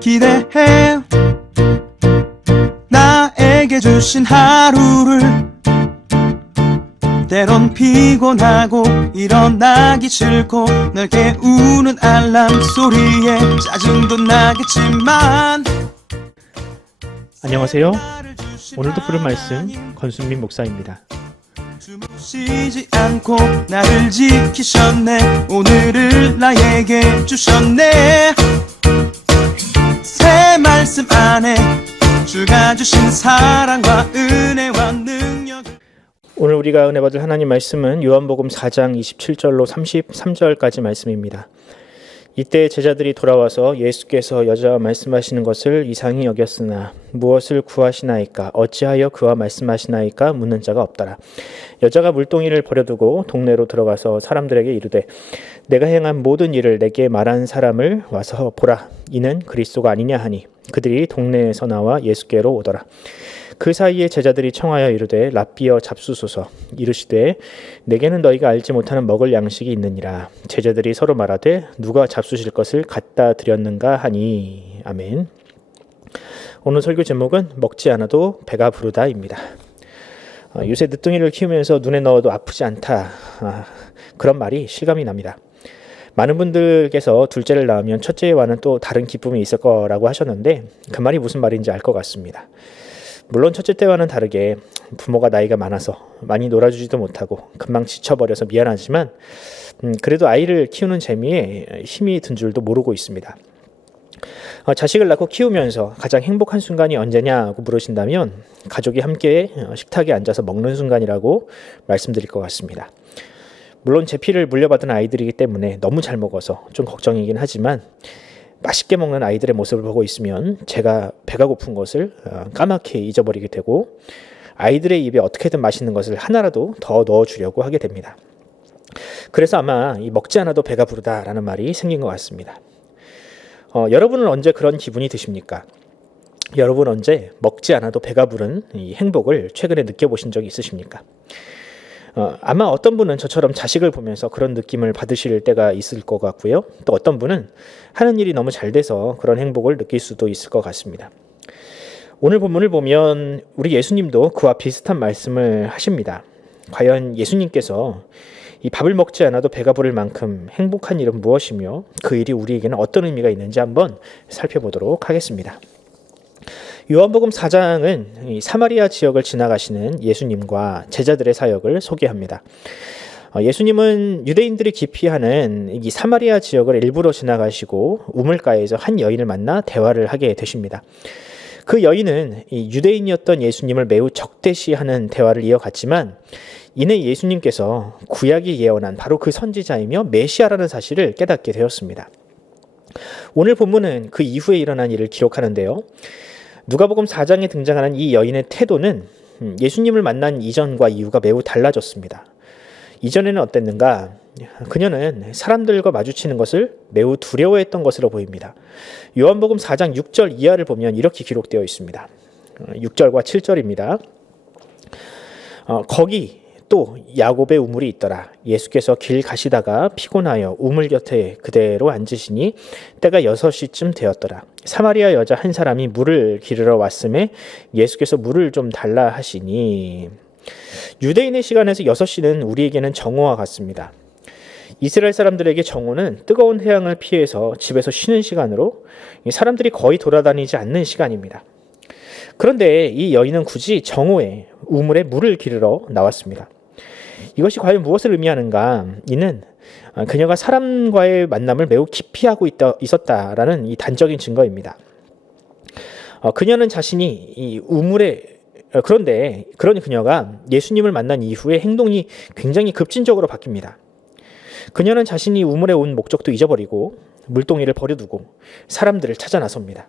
기대해. 나에게 주신 하루를 때론 피곤하고 일어나기 싫고 널 깨우는 알람 소리에 짜증도 나겠지만. 안녕하세요. 오늘도 부른 말씀 권순민 목사입니다. 쉬지 않고 나를 지키셨네. 오늘을 나에게 주셨네. 새 말씀 안에 주가 주신 사랑과 은혜와 능력. 오늘 우리가 은혜 받을 하나님 말씀은 요한복음 4장 27절로 33절까지 말씀입니다. 이때 제자들이 돌아와서 예수께서 여자와 말씀하시는 것을 이상히 여겼으나 무엇을 구하시나이까? 어찌하여 그와 말씀하시나이까? 묻는 자가 없더라. 여자가 물동이를 버려두고 동네로 들어가서 사람들에게 이르되 내가 행한 모든 일을 내게 말한 사람을 와서 보라. 이는 그리스도가 아니냐 하니 그들이 동네에서 나와 예수께로 오더라. 그 사이에 제자들이 청하여 이르되 랍비여 잡수소서. 이르시되 내게는 너희가 알지 못하는 먹을 양식이 있느니라. 제자들이 서로 말하되 누가 잡수실 것을 갖다 드렸는가 하니. 아멘. 오늘 설교 제목은 먹지 않아도 배가 부르다입니다. 요새 늦둥이를 키우면서 눈에 넣어도 아프지 않다, 그런 말이 실감이 납니다. 많은 분들께서 둘째를 낳으면 첫째와는 또 다른 기쁨이 있을 거라고 하셨는데 그 말이 무슨 말인지 알 것 같습니다. 물론 첫째 때와는 다르게 부모가 나이가 많아서 많이 놀아주지도 못하고 금방 지쳐버려서 미안하지만 그래도 아이를 키우는 재미에 힘이 든 줄도 모르고 있습니다. 자식을 낳고 키우면서 가장 행복한 순간이 언제냐고 물으신다면 가족이 함께 식탁에 앉아서 먹는 순간이라고 말씀드릴 것 같습니다. 물론 제 피를 물려받은 아이들이기 때문에 너무 잘 먹어서 좀 걱정이긴 하지만 맛있게 먹는 아이들의 모습을 보고 있으면 제가 배가 고픈 것을 까맣게 잊어버리게 되고 아이들의 입에 어떻게든 맛있는 것을 하나라도 더 넣어주려고 하게 됩니다. 그래서 아마 이 먹지 않아도 배가 부르다라는 말이 생긴 것 같습니다. 여러분은 언제 그런 기분이 드십니까? 여러분 언제 먹지 않아도 배가 부른 이 행복을 최근에 느껴보신 적이 있으십니까? 아마 어떤 분은 저처럼 자식을 보면서 그런 느낌을 받으실 때가 있을 것 같고요. 또 어떤 분은 하는 일이 너무 잘 돼서 그런 행복을 느낄 수도 있을 것 같습니다. 오늘 본문을 보면 우리 예수님도 그와 비슷한 말씀을 하십니다. 과연 예수님께서 이 밥을 먹지 않아도 배가 부를 만큼 행복한 일은 무엇이며 그 일이 우리에게는 어떤 의미가 있는지 한번 살펴보도록 하겠습니다. 요한복음 4장은 사마리아 지역을 지나가시는 예수님과 제자들의 사역을 소개합니다. 예수님은 유대인들이 기피하는 이 사마리아 지역을 일부러 지나가시고 우물가에서 한 여인을 만나 대화를 하게 되십니다. 그 여인은 이 유대인이었던 예수님을 매우 적대시하는 대화를 이어갔지만 이내 예수님께서 구약이 예언한 바로 그 선지자이며 메시아라는 사실을 깨닫게 되었습니다. 오늘 본문은 그 이후에 일어난 일을 기록하는데요. 누가복음 4장에 등장하는 이 여인의 태도는 예수님을 만난 이전과 이후가 매우 달라졌습니다. 이전에는 어땠는가? 그녀는 사람들과 마주치는 것을 매우 두려워했던 것으로 보입니다. 요한복음 4장 6절 이하를 보면 이렇게 기록되어 있습니다. 6절과 7절입니다. 거기 또 야곱의 우물이 있더라. 예수께서 길 가시다가 피곤하여 우물 곁에 그대로 앉으시니 때가 6시쯤 되었더라. 사마리아 여자 한 사람이 물을 기르러 왔음에 예수께서 물을 좀 달라 하시니. 유대인의 시간에서 6시는 우리에게는 정오와 같습니다. 이스라엘 사람들에게 정오는 뜨거운 태양을 피해서 집에서 쉬는 시간으로 사람들이 거의 돌아다니지 않는 시간입니다. 그런데 이 여인은 굳이 정오에 우물에 물을 기르러 나왔습니다. 이것이 과연 무엇을 의미하는가? 이는 그녀가 사람과의 만남을 매우 기피하고 있었다라는 이 단적인 증거입니다. 그녀는 자신이 이 우물에 그런데 그런 그녀가 예수님을 만난 이후에 행동이 굉장히 급진적으로 바뀝니다. 그녀는 자신이 우물에 온 목적도 잊어버리고 물동이를 버려두고 사람들을 찾아 나섭니다.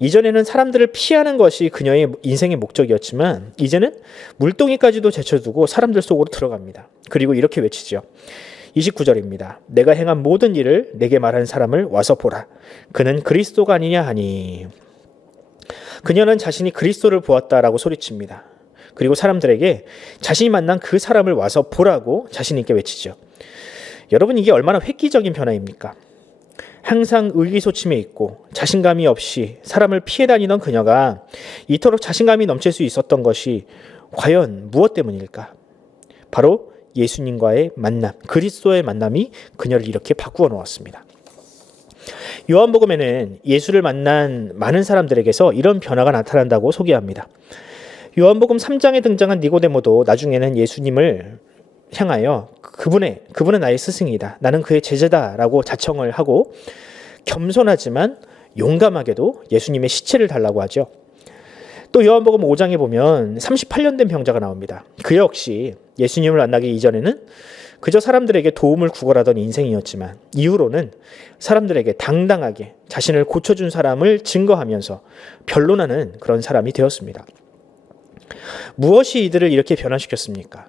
이전에는 사람들을 피하는 것이 그녀의 인생의 목적이었지만 이제는 물동이까지도 제쳐두고 사람들 속으로 들어갑니다. 그리고 이렇게 외치죠. 29절입니다. 내가 행한 모든 일을 내게 말한 사람을 와서 보라. 그는 그리스도가 아니냐 하니. 그녀는 자신이 그리스도를 보았다라고 소리칩니다. 그리고 사람들에게 자신이 만난 그 사람을 와서 보라고 자신 있게 외치죠. 여러분, 이게 얼마나 획기적인 변화입니까? 항상 의기소침해 있고 자신감이 없이 사람을 피해 다니던 그녀가 이토록 자신감이 넘칠 수 있었던 것이 과연 무엇 때문일까? 바로 예수님과의 만남, 그리스도의 만남이 그녀를 이렇게 바꾸어 놓았습니다. 요한복음에는 예수를 만난 많은 사람들에게서 이런 변화가 나타난다고 소개합니다. 요한복음 3장에 등장한 니고데모도 나중에는 예수님을 향하여 그분은 나의 스승이다, 나는 그의 제자다라고 자청을 하고 겸손하지만 용감하게도 예수님의 시체를 달라고 하죠. 또 요한복음 5장에 보면 38년 된 병자가 나옵니다. 그 역시 예수님을 만나기 이전에는 그저 사람들에게 도움을 구걸하던 인생이었지만 이후로는 사람들에게 당당하게 자신을 고쳐준 사람을 증거하면서 변론하는 그런 사람이 되었습니다. 무엇이 이들을 이렇게 변화시켰습니까?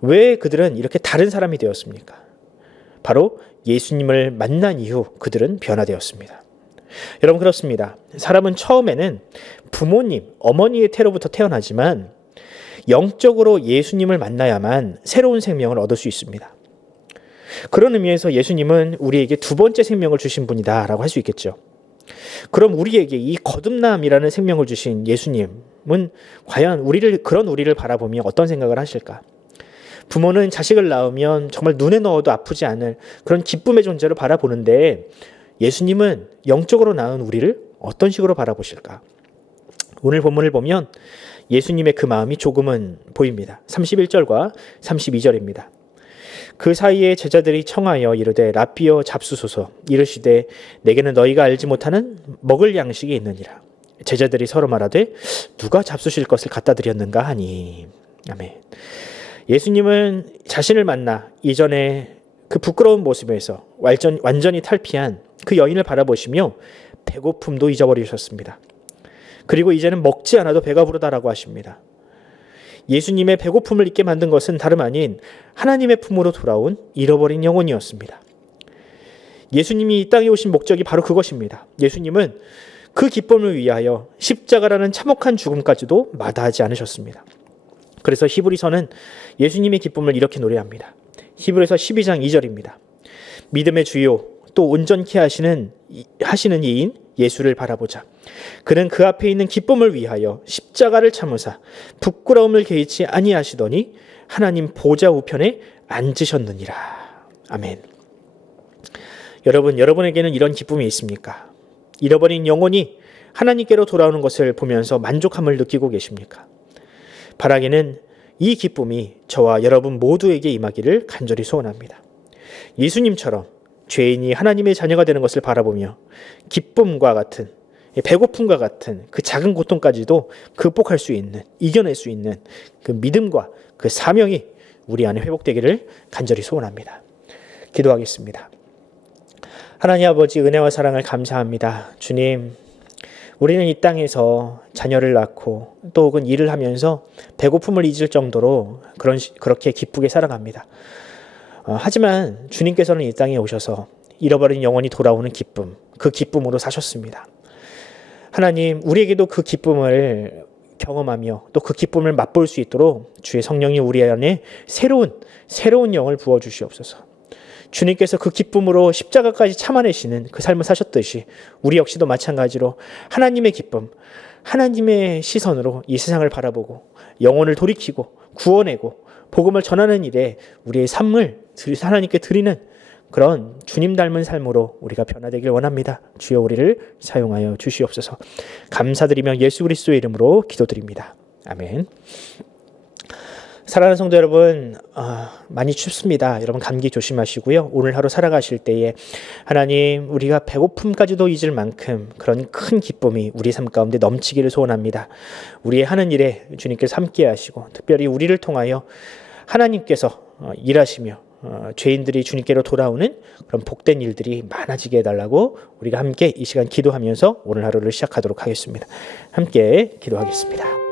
왜 그들은 이렇게 다른 사람이 되었습니까? 바로 예수님을 만난 이후 그들은 변화되었습니다. 여러분, 그렇습니다. 사람은 처음에는 부모님, 어머니의 태로부터 태어나지만 영적으로 예수님을 만나야만 새로운 생명을 얻을 수 있습니다. 그런 의미에서 예수님은 우리에게 두 번째 생명을 주신 분이다라고 할 수 있겠죠. 그럼 우리에게 이 거듭남이라는 생명을 주신 예수님은 과연 그런 우리를 바라보며 어떤 생각을 하실까? 부모는 자식을 낳으면 정말 눈에 넣어도 아프지 않을 그런 기쁨의 존재로 바라보는데 예수님은 영적으로 낳은 우리를 어떤 식으로 바라보실까? 오늘 본문을 보면 예수님의 그 마음이 조금은 보입니다. 31절과 32절입니다. 그 사이에 제자들이 청하여 이르되 라삐어 잡수소서, 이르시되 내게는 너희가 알지 못하는 먹을 양식이 있느니라. 제자들이 서로 말하되 누가 잡수실 것을 갖다 드렸는가 하니. 아멘. 예수님은 자신을 만나 이전에 그 부끄러운 모습에서 완전히 탈피한 그 여인을 바라보시며 배고픔도 잊어버리셨습니다. 그리고 이제는 먹지 않아도 배가 부르다라고 하십니다. 예수님의 배고픔을 잊게 만든 것은 다름 아닌 하나님의 품으로 돌아온 잃어버린 영혼이었습니다. 예수님이 이 땅에 오신 목적이 바로 그것입니다. 예수님은 그 기쁨을 위하여 십자가라는 참혹한 죽음까지도 마다하지 않으셨습니다. 그래서 히브리서는 예수님의 기쁨을 이렇게 노래합니다. 히브리서 12장 2절입니다. 믿음의 주요 또 온전케 하시는 이인 예수를 바라보자. 그는 그 앞에 있는 기쁨을 위하여 십자가를 참으사 부끄러움을 개의치 아니하시더니 하나님 보좌 우편에 앉으셨느니라. 아멘. 여러분에게는 이런 기쁨이 있습니까? 잃어버린 영혼이 하나님께로 돌아오는 것을 보면서 만족함을 느끼고 계십니까? 바라기는 이 기쁨이 저와 여러분 모두에게 임하기를 간절히 소원합니다. 예수님처럼 죄인이 하나님의 자녀가 되는 것을 바라보며 기쁨과 같은, 배고픔과 같은 그 작은 고통까지도 극복할 수 있는, 이겨낼 수 있는 그 믿음과 그 사명이 우리 안에 회복되기를 간절히 소원합니다. 기도하겠습니다. 하나님 아버지, 은혜와 사랑을 감사합니다. 주님, 우리는 이 땅에서 자녀를 낳고 또 혹은 일을 하면서 배고픔을 잊을 정도로 그렇게 기쁘게 살아갑니다. 하지만 주님께서는 이 땅에 오셔서 잃어버린 영혼이 돌아오는 기쁨, 그 기쁨으로 사셨습니다. 하나님, 우리에게도 그 기쁨을 경험하며 또 그 기쁨을 맛볼 수 있도록 주의 성령이 우리 안에 새로운 영을 부어주시옵소서. 주님께서 그 기쁨으로 십자가까지 참아내시는 그 삶을 사셨듯이 우리 역시도 마찬가지로 하나님의 기쁨, 하나님의 시선으로 이 세상을 바라보고 영혼을 돌이키고 구원하고 복음을 전하는 일에 우리의 삶을 하나님께 드리는 그런 주님 닮은 삶으로 우리가 변화되길 원합니다. 주여 우리를 사용하여 주시옵소서. 감사드리며 예수 그리스도의 이름으로 기도드립니다. 아멘. 사랑하는 성도 여러분, 많이 춥습니다. 여러분 감기 조심하시고요. 오늘 하루 살아가실 때에 하나님, 우리가 배고픔까지도 잊을 만큼 그런 큰 기쁨이 우리 삶 가운데 넘치기를 소원합니다. 우리의 하는 일에 주님께서 함께 하시고 특별히 우리를 통하여 하나님께서 일하시며 죄인들이 주님께로 돌아오는 그런 복된 일들이 많아지게 해달라고 우리가 함께 이 시간 기도하면서 오늘 하루를 시작하도록 하겠습니다. 함께 기도하겠습니다.